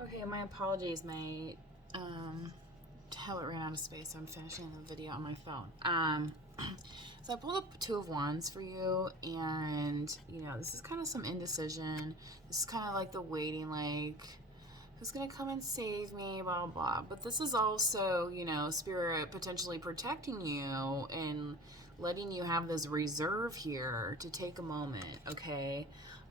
Okay, my apologies. My tablet ran out of space, so I'm finishing the video on my phone. So I pulled up Two of Wands for you, and this is kind of some indecision. This is kind of like the waiting, like who's gonna come and save me, blah blah blah. But this is also, Spirit potentially protecting you and letting you have this reserve here to take a moment, okay?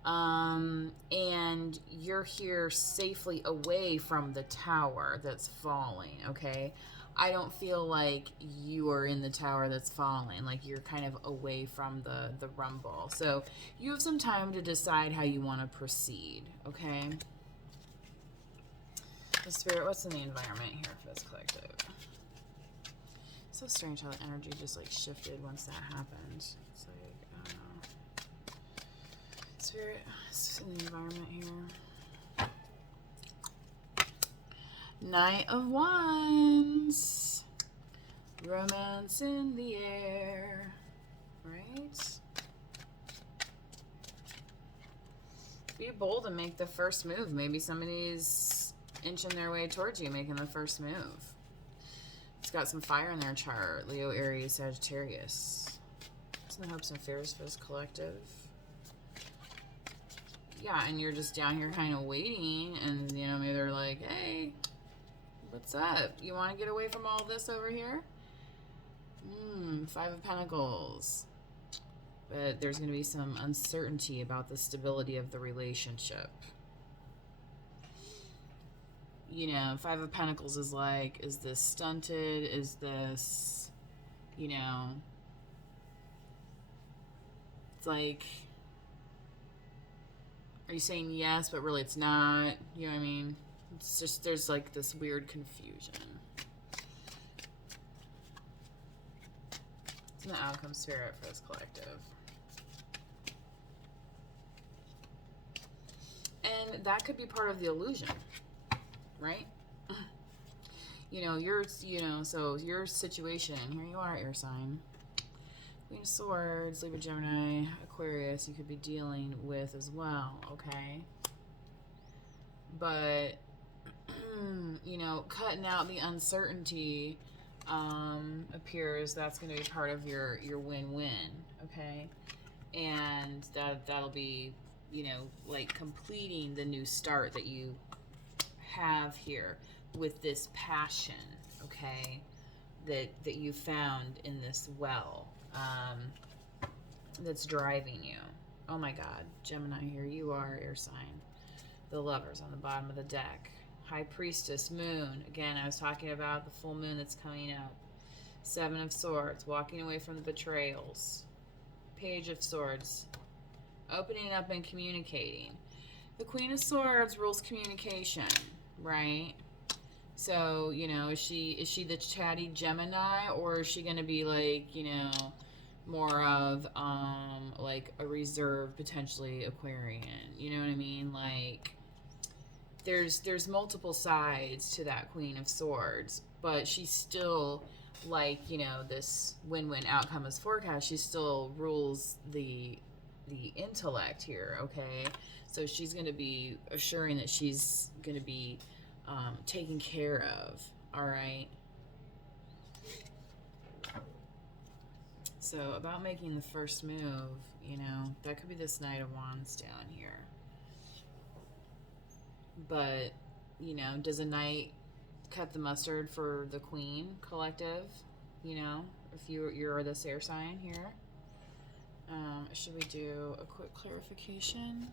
And you're here safely away from the tower that's falling, okay? I don't feel like you are in the tower that's falling. Like you're kind of away from the rumble. So you have some time to decide how you want to proceed, okay? The Spirit, what's in the environment here for this collective? So strange how the energy just like shifted once that happened. It's like, I don't know. Spirit, what's in the environment here? Knight of Wands. Romance in the air. Right? Be bold and make the first move. Maybe somebody's inching their way towards you, making the first move. It's got some fire in their chart. Leo, Aries, Sagittarius. Some hopes and fears for this collective. Yeah, and you're just down here kind of waiting, and maybe they're like, hey, what's up? You want to get away from all this over here? Five of Pentacles. But there's going to be some uncertainty about the stability of the relationship. Five of Pentacles is like, is this stunted? Is this, it's like, are you saying yes, but really it's not? You know what I mean? It's just, there's like this weird confusion. It's an outcome, Spirit, for this collective. And that could be part of the illusion, right? So your situation, here you are, air sign. Queen of Swords, Libra, Gemini, Aquarius, you could be dealing with as well, okay? But, cutting out the uncertainty appears that's going to be part of your win-win, okay? And that'll be, like completing the new start that you have here with this passion, okay, that you found in this well, that's driving you. Oh my God, Gemini, here you are, air sign. The Lovers on the bottom of the deck. High Priestess, Moon. Again, I was talking about the full moon that's coming up. Seven of Swords, walking away from the betrayals. Page of Swords, opening up and communicating. The Queen of Swords rules communication, right? So, is she the chatty Gemini, or is she going to be like, more of like a reserved, potentially Aquarian? You know what I mean? Like there's multiple sides to that Queen of Swords, but she's still like, this win-win outcome as forecast. She still rules the intellect here, okay? So she's going to be assuring that she's going to be taken care of, all right? So about making the first move, that could be this Knight of Wands down here. But, does a knight cut the mustard for the Queen collective? If you're this air sign here. Should we do a quick clarification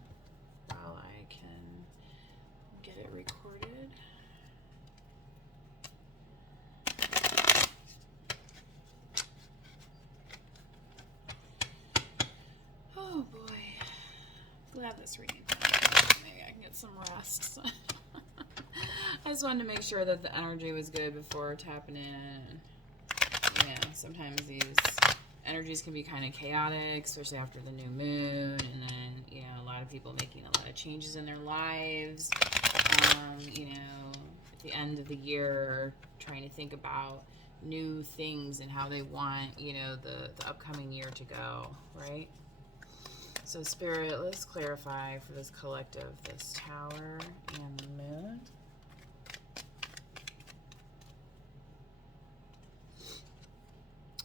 while I can get it recorded? Oh boy. Glad this reading. Maybe I can get some rest. I just wanted to make sure that the energy was good before tapping in. Sometimes these energies can be kind of chaotic, especially after the new moon, and then, a lot of people making a lot of changes in their lives. At the end of the year, trying to think about new things and how they want, the upcoming year to go, right? So Spirit, let's clarify for this collective, this Tower and the Moon.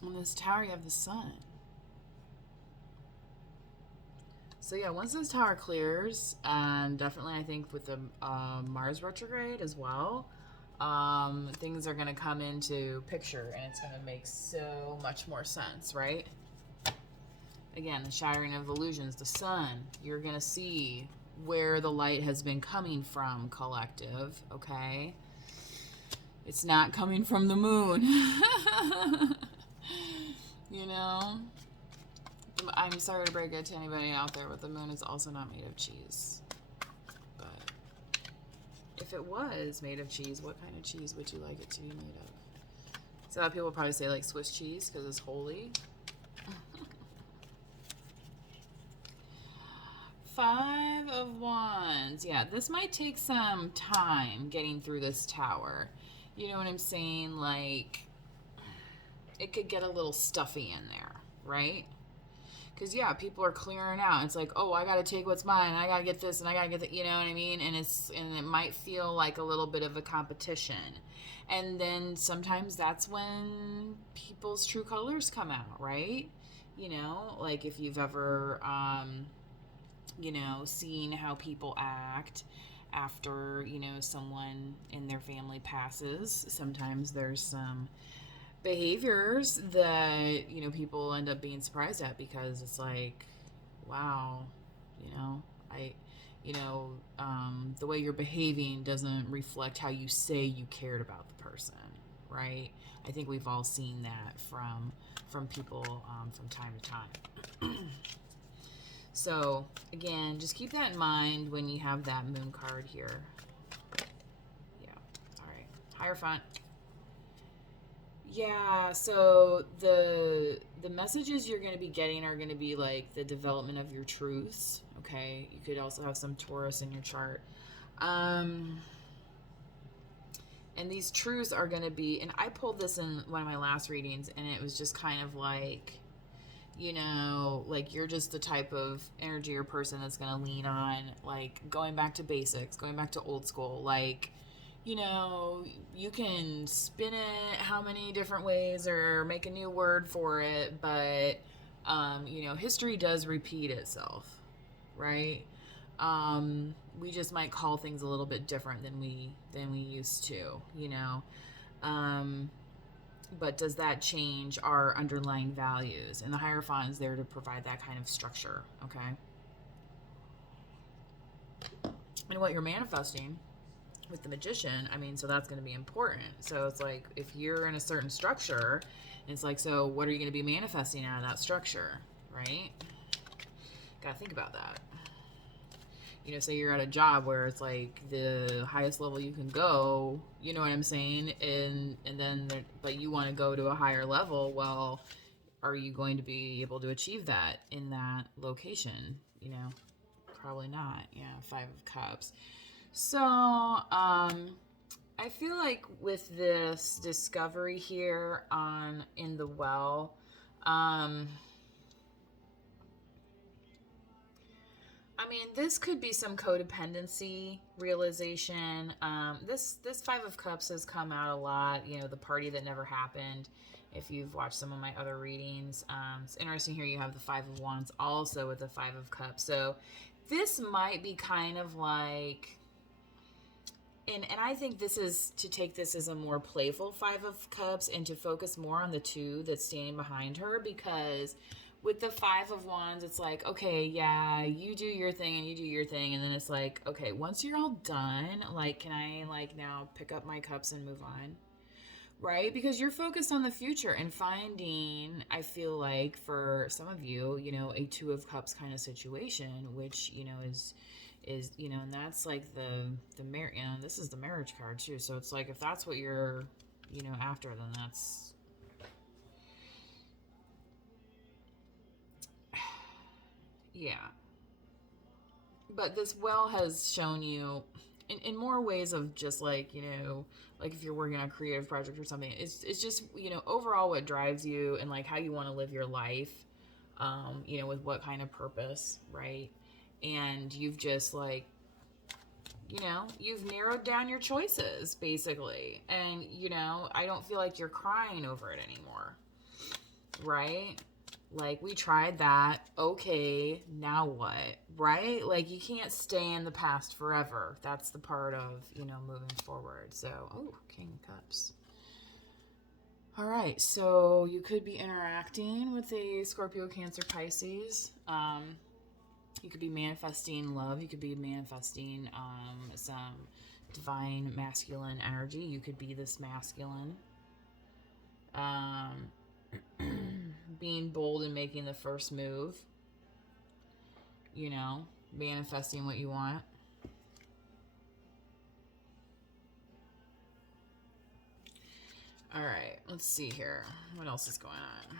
On this tower, you have the sun. So yeah, once this tower clears, and definitely I think with the Mars retrograde as well, things are going to come into picture, and it's going to make so much more sense, right? Again, the shattering of illusions, the sun, you're going to see where the light has been coming from, collective, okay? It's not coming from the moon. You know? I'm sorry to break it to anybody out there, but the moon is also not made of cheese. But if it was made of cheese, what kind of cheese would you like it to be made of? So a lot of people probably say like Swiss cheese because it's holy. 5 of Wands. Yeah, this might take some time getting through this tower. You know what I'm saying? Like, it could get a little stuffy in there, right? Because, yeah, people are clearing out. It's like, oh, I got to take what's mine. I got to get this and I got to get that. You know what I mean? And it might feel like a little bit of a competition. And then sometimes that's when people's true colors come out, right? You know, like if you've ever, you know, seeing how people act after, you know, someone in their family passes. Sometimes there's some behaviors that, you know, people end up being surprised at because it's like, wow, you know, the way you're behaving doesn't reflect how you say you cared about the person, right? I think we've all seen that from people from time to time. So, again, just keep that in mind when you have that moon card here. Yeah. All right. Hierophant. Yeah, so the messages you're going to be getting are going to be like the development of your truths, okay? You could also have some Taurus in your chart. And these truths are going to be, and I pulled this in one of my last readings, and it was just kind of like, you know, like you're just the type of energy or person that's going to lean on, like, going back to basics, going back to old school. Like, you know, you can spin it how many different ways or make a new word for it, but, you know, history does repeat itself, right? We just might call things a little bit different than we used to, you know. But does that change our underlying values? And the Hierophant is there to provide that kind of structure, okay? And what you're manifesting with the Magician, I mean, so that's going to be important. So it's like, if you're in a certain structure, it's like, so what are you going to be manifesting out of that structure, right? Got to think about that. You know, say you're at a job where it's like the highest level you can go, you know what I'm saying? And then, but you want to go to a higher level. Well, are you going to be able to achieve that in that location? You know, probably not. Yeah, 5 of Cups. So, I feel like with this discovery here in the well, I mean, this could be some codependency realization. This 5 of Cups has come out a lot. You know, the party that never happened. If you've watched some of my other readings, it's interesting here. You have the 5 of Wands also with the 5 of Cups. So this might be kind of like, and I think this is to take this as a more playful 5 of Cups and to focus more on the 2 that's standing behind her, because with the 5 of Wands, it's like, okay, yeah, you do your thing and you do your thing. And then it's like, okay, once you're all done, like, can I, like, now pick up my cups and move on? Right? Because you're focused on the future and finding, I feel like, for some of you, you know, a 2 of Cups kind of situation, which, you know, is, you know, and that's like the marriage, you know, this is the marriage card too. So it's like, if that's what you're, you know, after, then that's, yeah. But this well has shown you in more ways of just like, you know, like if you're working on a creative project or something, it's just, you know, overall what drives you and like how you want to live your life, you know, with what kind of purpose, right? And you've just like, you know, you've narrowed down your choices basically. And, you know, I don't feel like you're crying over it anymore. right? Like, we tried that. Okay, now what? Right? Like, you can't stay in the past forever. That's the part of, moving forward. So, oh, King of Cups. All right, so you could be interacting with a Scorpio, Cancer, Pisces. You could be manifesting love. You could be manifesting some divine masculine energy. You could be this masculine. Being bold and making the first move. Manifesting what you want. All right, let's see here. What else is going on?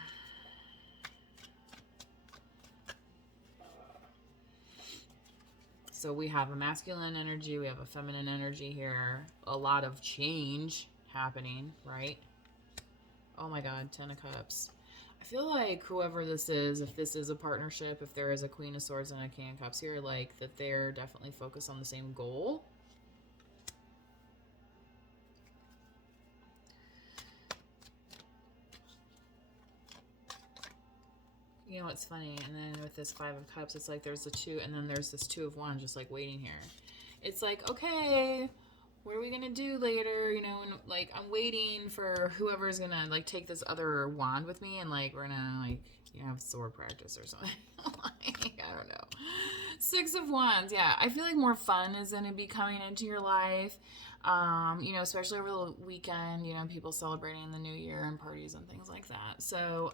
So we have a masculine energy, we have a feminine energy here. A lot of change happening, right? Oh my God, Ten of Cups. I feel like whoever this is, if this is a partnership, if there is a Queen of Swords and a King of Cups here, like that they're definitely focused on the same goal. You know what's funny? And then with this Five of Cups, it's like there's the two, and then there's this Two of Wands just like waiting here. It's like, okay, what are we gonna do later? And like I'm waiting for whoever's gonna like take this other wand with me, and like we're gonna like have sword practice or something. Like, I don't know. Six of Wands, yeah. I feel like more fun is gonna be coming into your life. Especially over the weekend. People celebrating the new year and parties and things like that. So,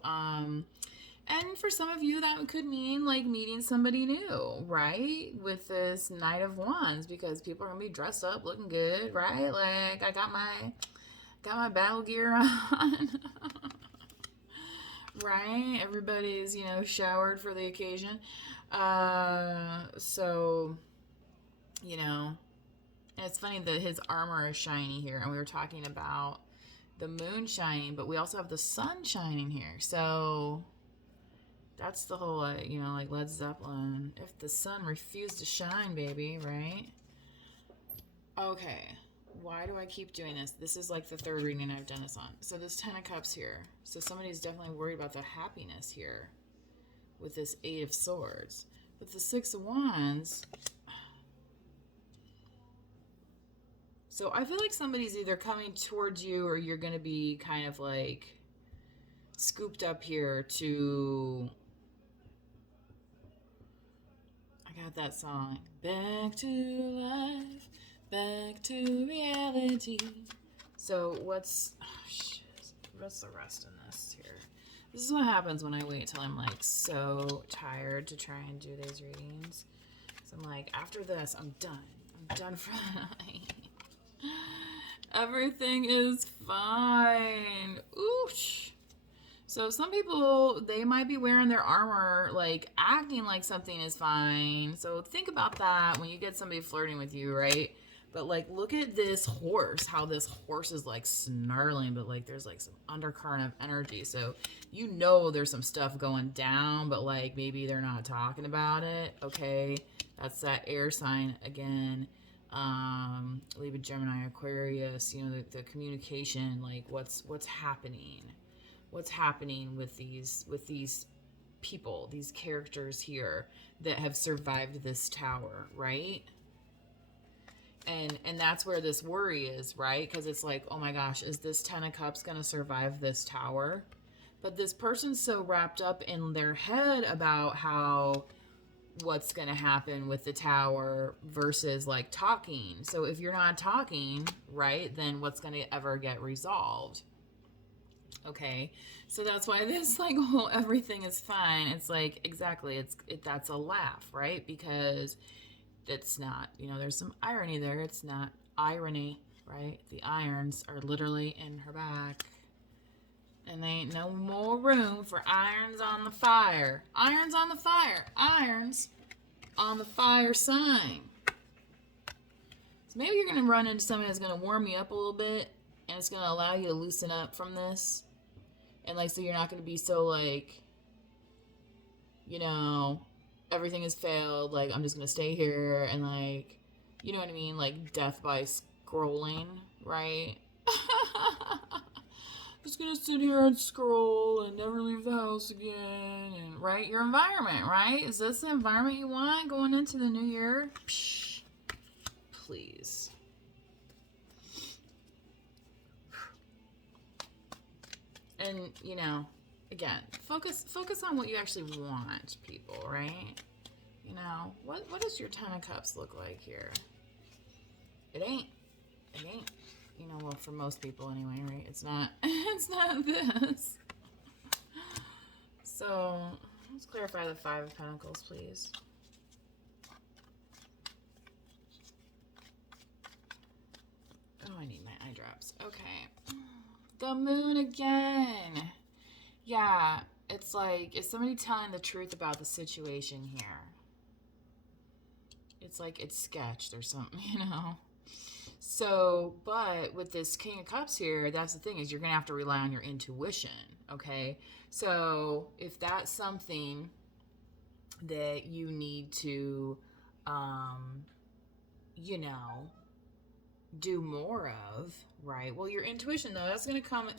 and for some of you, that could mean like meeting somebody new, right? With this Knight of Wands, because people are gonna be dressed up, looking good, right? Like I got my battle gear on, right? Everybody's showered for the occasion. So and it's funny that his armor is shiny here, and we were talking about the moon shining, but we also have the sun shining here. So that's the whole, like Led Zeppelin. If the sun refused to shine, baby, right? Okay. Why do I keep doing this? This is like the third reading I've done this on. So this Ten of Cups here. So somebody's definitely worried about the happiness here with this Eight of Swords. With the Six of Wands. So I feel like somebody's either coming towards you or you're going to be kind of like scooped up here to... I got that song. Back to life, back to reality. So what's the rest in this here? This is what happens when I wait till I'm like so tired to try and do these readings. So I'm like, after this, I'm done. I'm done for the night. Everything is fine. Oosh. So some people, they might be wearing their armor, like acting like something is fine. So think about that when you get somebody flirting with you, right? But like, look at this horse, how this horse is like snarling, but like there's like some undercurrent of energy. So there's some stuff going down, but like maybe they're not talking about it. Okay, that's that air sign again. Libra, Gemini, Aquarius. The communication, like what's happening. What's happening with these people, these characters here that have survived this tower, right? And that's where this worry is, right? Because it's like, oh my gosh, is this Ten of Cups going to survive this tower? But this person's so wrapped up in their head about what's going to happen with the tower versus like talking. So if you're not talking, right, then what's going to ever get resolved? Okay, so that's why this like whole everything is fine. It's like, exactly, that's a laugh, right? Because it's not, there's some irony there. It's not irony, right? The irons are literally in her back, and there ain't no more room for irons on the fire. Irons on the fire. Irons on the fire sign. So maybe you're gonna run into something that's gonna warm you up a little bit, and it's gonna allow you to loosen up from this. And like, so you're not going to be so like, everything has failed. Like, I'm just going to stay here and like, you know what I mean? Like death by scrolling, right? just gonna sit here and scroll and never leave the house again. And right, your environment, right? Is this the environment you want going into the new year? Psh, please. And you know, again, focus on what you actually want, people, right? You know, what does your Ten of Cups look like here? It ain't, you know, well, for most people anyway, right? It's not, it's not this. So, let's clarify the Five of Pentacles, please. Oh, I need my eye drops. Okay. The Moon again. Yeah, it's like, is somebody telling the truth about the situation here? It's like it's sketched or something, you know? So, but with this King of Cups here, that's the thing, is you're going to have to rely on your intuition, okay? So, if that's something that you need to, you know, do more of, right? Well, your intuition, though, that's going to come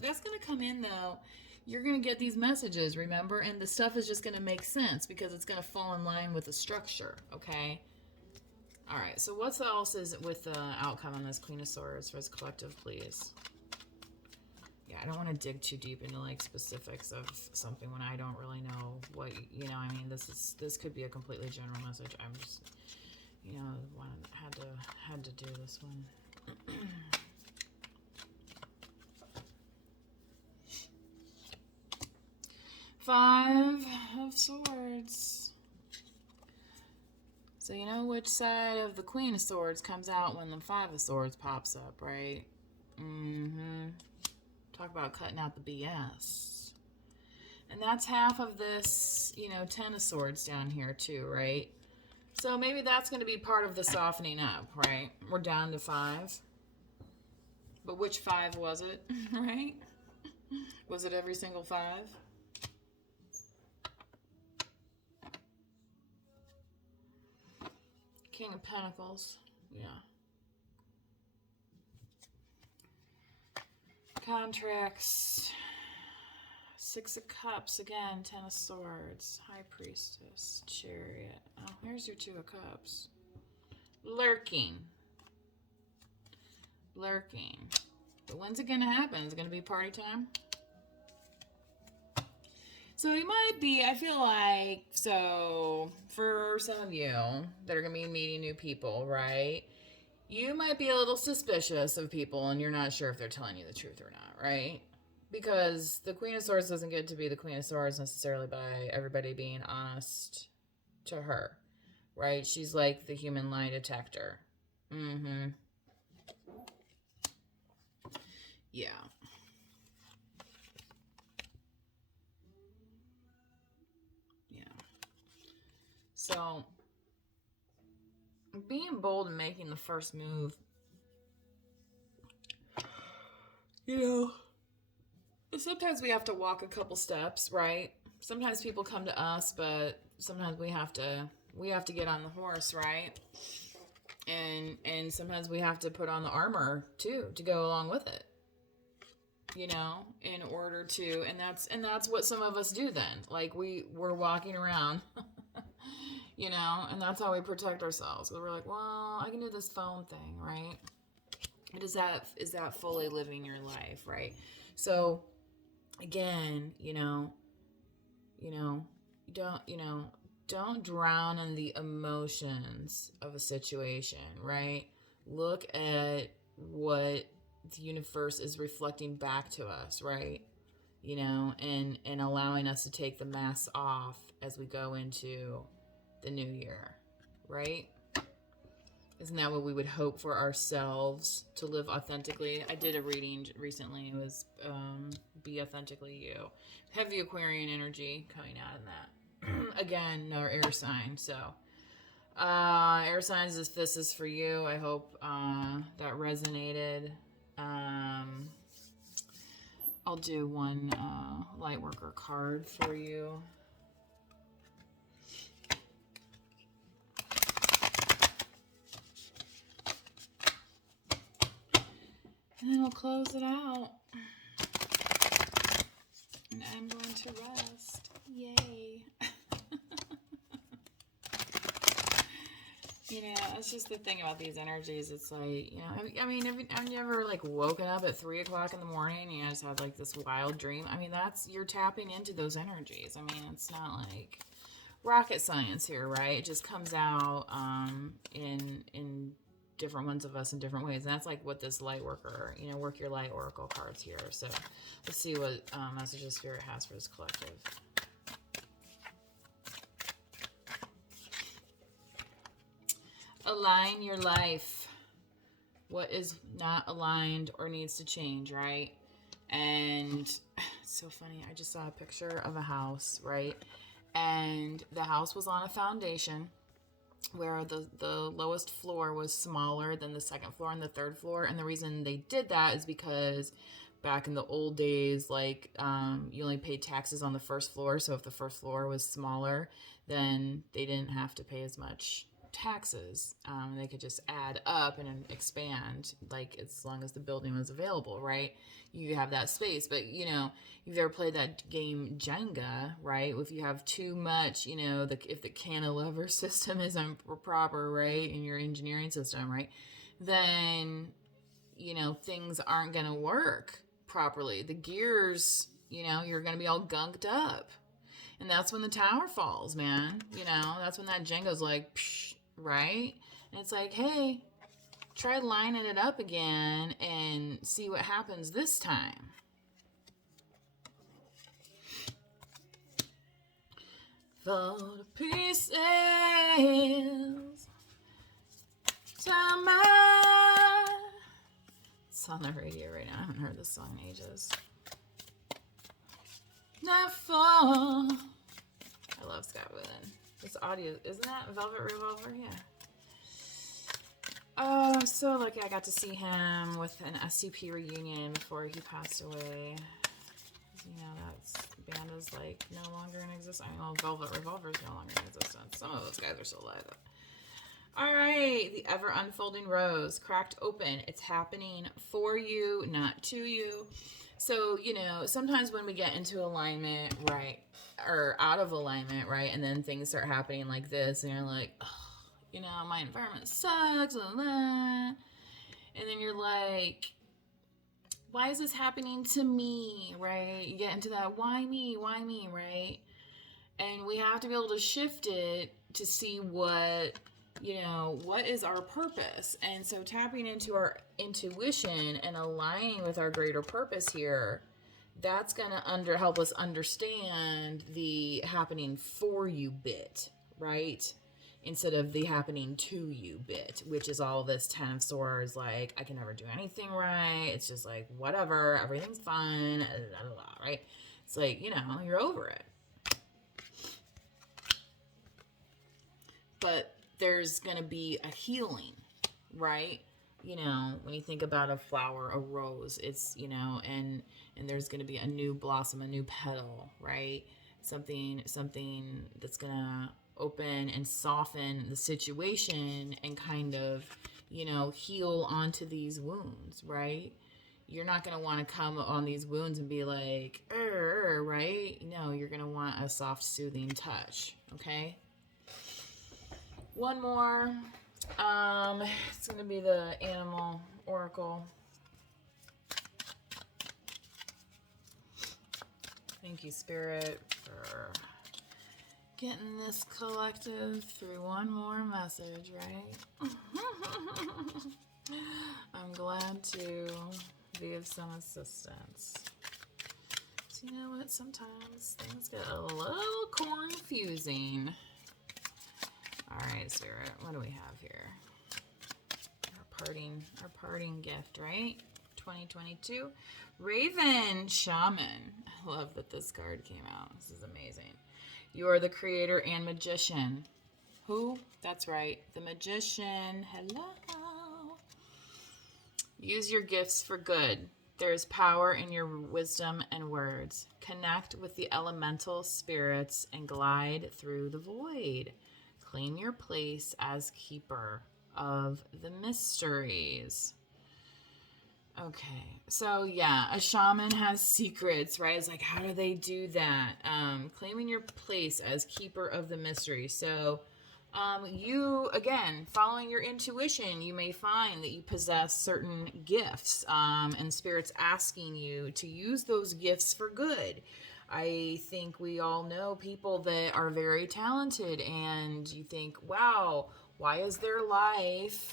in, though. You're going to get these messages, remember? And the stuff is just going to make sense because it's going to fall in line with the structure, okay? All right, so what else is with the outcome on this Queen of Swords for this collective, please? Yeah, I don't want to dig too deep into like specifics of something when I don't really know what, you know, I mean, this could be a completely general message. I'm just, you know, had to do this one. Five of Swords. So you know which side of the Queen of Swords comes out when the Five of Swords pops up, right? Talk about cutting out the BS. And that's half of this, you know, Ten of Swords down here too, right? So maybe that's going to be part of the softening up, right? We're down to 5. But which 5 was it, right? Was it every single 5? King of Pentacles, yeah. Contracts, Six of Cups, again, Ten of Swords, High Priestess, Chariot. Oh, here's your Two of Cups. Lurking. But when's it gonna happen? Is it gonna be party time? So it might be, I feel like, so for some of you that are going to be meeting new people, right? You might be a little suspicious of people and you're not sure if they're telling you the truth or not, right? Because the Queen of Swords doesn't get to be the Queen of Swords necessarily by everybody being honest to her, right? She's like the human lie detector. Yeah. So, being bold and making the first move, you know, sometimes we have to walk a couple steps, right? Sometimes people come to us, but sometimes we have to get on the horse, right? And sometimes we have to put on the armor too to go along with it. You know, in order to, and that's what some of us do then. Like we're walking around you know, and that's how we protect ourselves. Because we're like, well, I can do this phone thing, right? But is that fully living your life, right? So, again, don't drown in the emotions of a situation, right? Look at what the universe is reflecting back to us, right? You know, and allowing us to take the mask off as we go into the new year, right? Isn't that what we would hope for ourselves, to live authentically? I did a reading recently. It was Be Authentically You. Heavy Aquarian energy coming out in that. Again, another air sign. So, air signs, if this is for you, I hope that resonated. I'll do one light worker card for you. And then we'll close it out. I'm going to rest. Yay. You know, it's just the thing about these energies. It's like, you know, I mean, have you ever like woken up at 3 o'clock in the morning and you just had like this wild dream? I mean, you're tapping into those energies. I mean, it's not like rocket science here, right? It just comes out in different ones of us in different ways. And that's like what this light worker, you know, work your light oracle cards here. So let's see what messages Spirit has for this collective. Align your life. What is not aligned or needs to change, right? And it's so funny. I just saw a picture of a house, right? And the house was on a foundation where the lowest floor was smaller than the second floor and the third floor. And the reason they did that is because back in the old days, like you only paid taxes on the first floor. So if the first floor was smaller, then they didn't have to pay as much taxes. They could just add up and expand, like as long as the building was available, right? You have that space. But you know, you've ever played that game Jenga, right? If you have too much, you know, if the cantilever system isn't proper, right, in your engineering system, right, then you know things aren't going to work properly. The gears, you know, you're going to be all gunked up. And that's when the tower falls, man. You know, that's when that Jenga's like, psh, right? And it's like, hey, try lining it up again and see what happens this time. Fall to pieces. It's on the radio right now. I haven't heard this song in ages. Nightfall. I love Scott Weiland. This audio, isn't that Velvet Revolver? Yeah. Oh, I'm so lucky I got to see him with an SCP reunion before he passed away. You know, that band is like no longer in existence. I mean, Velvet Revolver is no longer in existence. Some of those guys are still alive though. All right, the ever unfolding rose, cracked open. It's happening for you, not to you. So, you know, sometimes when we get into alignment, right, or out of alignment, right, and then things start happening like this, and you're like, oh, you know, my environment sucks, blah, blah. And then you're like, why is this happening to me, right? You get into that, why me, right? And we have to be able to shift it to see what, you know, what is our purpose. And so tapping into our intuition and aligning with our greater purpose here, that's going to help us understand the happening for you bit, right? Instead of the happening to you bit, which is all this 10 of swords, like, I can never do anything right. It's just like, whatever, everything's fine, blah, blah, blah, right? It's like, you know, you're over it. But there's going to be a healing, right? You know, when you think about a flower, a rose, it's, you know, and there's going to be a new blossom, a new petal, right? Something that's going to open and soften the situation and kind of, you know, heal onto these wounds, right? You're not going to want to come on these wounds and be like, right? No, you're going to want a soft, soothing touch, okay? One more. It's going to be the animal oracle. Thank you, Spirit, for getting this collective through one more message, right? I'm glad to be of some assistance. So you know what? Sometimes things get a little confusing. All right, Spirit, what do we have here? Our parting gift, right? 2022. Raven Shaman. I love that this card came out. This is amazing. You are the creator and magician. Who? That's right, the magician. Hello. Use your gifts for good. There is power in your wisdom and words. Connect with the elemental spirits and glide through the void. Claim your place as keeper of the mysteries. Okay, so yeah, a shaman has secrets, right? It's like, how do they do that? Claiming your place as keeper of the mystery. So, you, again, following your intuition, you may find that you possess certain gifts, and Spirit's asking you to use those gifts for good. I think we all know people that are very talented, and you think, wow, why is their life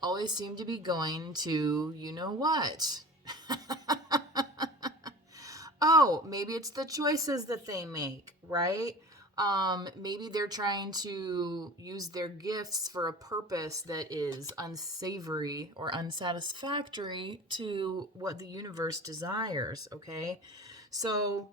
always seem to be going to you know what? Oh, maybe it's the choices that they make, right? Maybe they're trying to use their gifts for a purpose that is unsavory or unsatisfactory to what the universe desires, okay? So,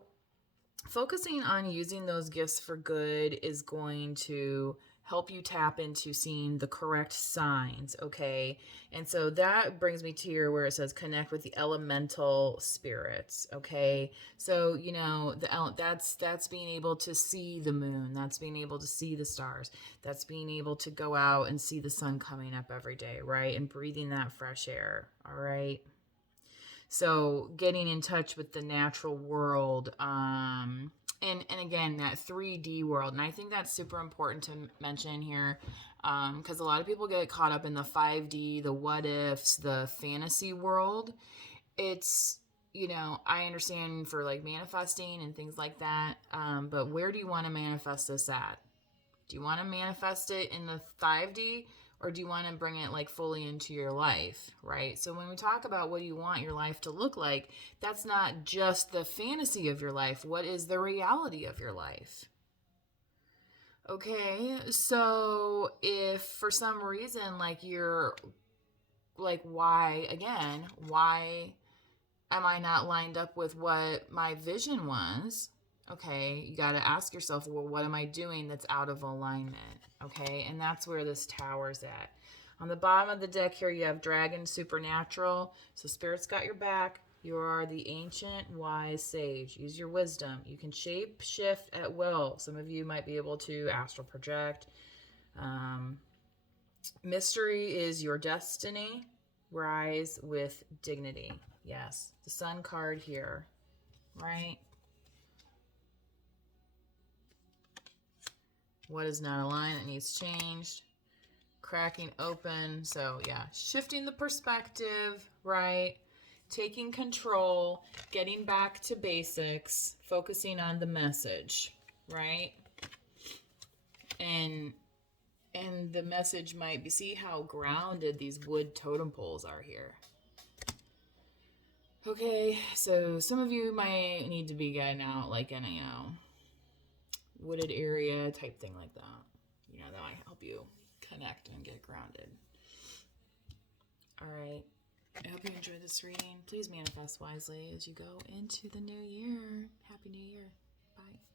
focusing on using those gifts for good is going to help you tap into seeing the correct signs, okay? And so that brings me to here where it says connect with the elemental spirits, okay? So, you know, that's being able to see the moon, that's being able to see the stars, that's being able to go out and see the sun coming up every day, right? And breathing that fresh air, all right? So getting in touch with the natural world, and again that 3D world, and I think that's super important to mention here, because a lot of people get caught up in the 5D, the what ifs, the fantasy world. It's, you know, I understand for like manifesting and things like that, but where do you want to manifest this at? Do you want to manifest it in the 5D, or do you want to bring it like fully into your life, right? So when we talk about what do you want your life to look like, that's not just the fantasy of your life. What is the reality of your life? Okay, so if for some reason like you're like, why am I not lined up with what my vision was? Okay, you got to ask yourself, well, what am I doing that's out of alignment? Okay, and that's where this tower's at. On the bottom of the deck here, you have Dragon Supernatural. So Spirit's got your back. You are the ancient, wise sage. Use your wisdom. You can shape shift at will. Some of you might be able to astral project. Um, Mystery is your destiny. Rise with dignity. Yes, the sun card here, right? What is not aligned that needs changed? Cracking open. So, yeah, shifting the perspective, right? Taking control, getting back to basics, focusing on the message, right? And the message might be, see how grounded these wood totem poles are here. Okay, so some of you might need to be getting out like in a, you know, wooded area type thing like that. You know, that might help you connect and get grounded. All right. I hope you enjoyed this reading. Please manifest wisely as you go into the new year. Happy New Year. Bye.